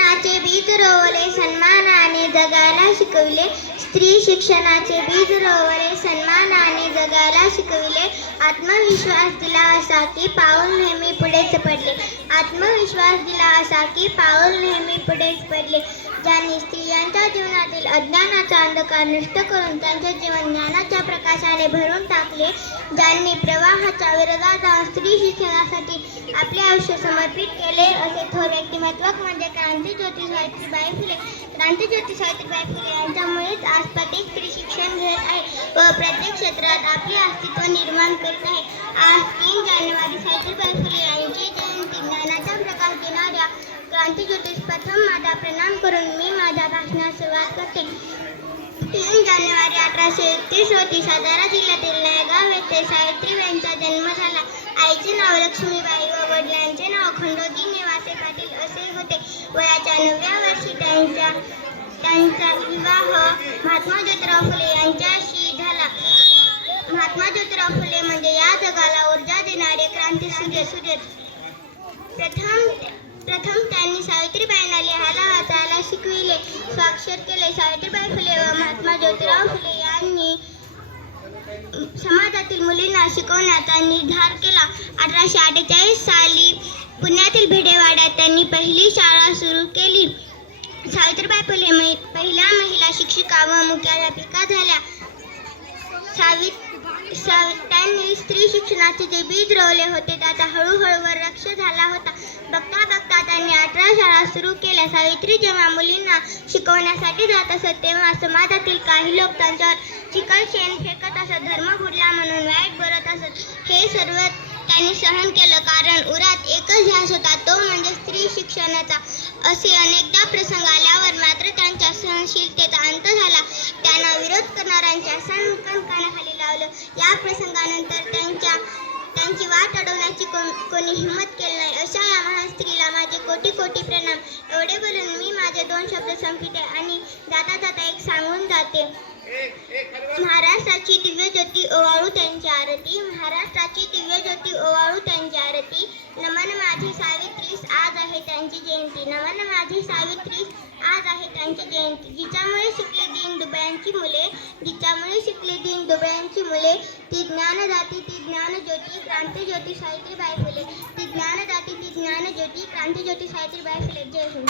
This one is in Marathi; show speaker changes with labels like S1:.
S1: शिक्षणाचे बीज रोवले सन्मानाने जगायला शिकविले. स्त्री शिक्षणाचे बीज रोवले सन्मानाने जगायला शिकविले. आत्मविश्वास दिला असा की पाऊल नेहमी पुढेच पडले. आत्मविश्वास दिला असा की पाऊल नेहमी पुढेच पडले. ज्यांनी स्त्रियांच्या जीवनातील अज्ञानाचा अंधकार नष्ट करून त्यांचे जीवन ज्ञानाच्या प्रकाशाने भरून टाकले. ज्यांनी प्रवाहाच्या विरोधात जाऊन स्त्री शिक्षणासाठी आपले आयुष्य समर्पित केले असे थोर व्यक्तिमत्व म्हणजे क्रांती ज्योती सावित्रीबाई फुले. क्रांतीज्योती सावित्रीबाई फुले यांच्यामुळेच आज प्रत्येक स्त्री शिक्षण घेत आहे व प्रत्येक क्षेत्रात आपले अस्तित्व निर्माण करत आहे. आज तीन जानेवारी सावित्रीबाई फुले यांची जयंती. ज्ञानाचा प्रकाश देणाऱ्या क्रांती ज्योतीस प्रथम माझा प्रणाम करून मी माझ्या भाषणास सुरुवात करते. तीन जानेवारी अठराशे एकतीस रोजी सातारा जिल्ह्यातील नायगाव येथे सावित्रीबाईंचा जन्म झाला. आईचे नाव लक्ष्मीबाई व वडिलांचे नाव खंडोजी निवासे पाटील असे होते. वयाच्या नवव्या वर्षी त्यांच्या त्यांचा विवाह महात्मा ज्योतिराव फुले यांच्याशी झाला. महात्मा ज्योतिराव फुले म्हणजे या जगाला ऊर्जा देणारे क्रांती सूर्य सूर्य. प्रथम प्रथम त्यांनी सावित्रीबाई स्वाक्षर केले. सावित्रीबाई फुले व महात्मा ज्योतिराव फुले यांनी समाजातील मुलींना शिकवण्याचा निर्धार केला. अठराशे अठ्ठेचाळीस साली पुण्यातील भिडेवाड्यात त्यांनी पहिली शाळा सुरू केली. सावित्रीबाई फुले पहिल्या महिला शिक्षिका व मुख्याध्यापिका झाल्या. सावित सावि- त्यांनी स्त्री शिक्षणाचे जे बीज रोवले होते त्याचा हळूहळू रक्ष झाला होता. बघता शाळा सुरू केल्या सावित्री जेव्हा मुलींना शिकवण्यासाठी जात असत तेव्हा समाजातील काही लोक त्यांच्यावर चिकल शेण फेकत असत. धर्म बुडला म्हणून वाईट बोलत असत. हे सर्व त्यांनी सहन केलं. कारण उरात एकच ध्यास होता तो म्हणजे स्त्री शिक्षणाचा. असे अनेकदा प्रसंग आल्यावर मात्र त्यांच्या सहनशीलतेचा अंत झाला. त्यांना विरोध करणाऱ्यांच्या संकनकानाखाली लावलं. या प्रसंगानंतर त्यांच्या त्यांची वाट अडवण्याची कोण कोणी हिंमत केली कोटी कोटी प्रणाम. एवढे बोलून मी माझे दोन शब्द संपविते आणि जाता जाता एक सांगून जाते. महाराष्ट्राची दिव्य ज्योती ओवाळू त्यांची आरती. महाराष्ट्राची दिव्य ज्योती ओवाळू त्यांची आरती. नमन माझी सावित्रीस आज आहे त्यांची जयंती. नमन माझी सावित्रीस आज आहे त्यांची जयंती. जिच्यामुळे शिकले दिन दुबळ्यांची मुले जिच्यामुळे शिकले दिन दुबळ्यांची मुले ती ज्ञानदाती ती ज्ञानज्योती क्रांतीज्योती सावित्रीबाई फुले. ज्योती ज्ञानदाती ती सावित्रीबाई फुले जय हिंद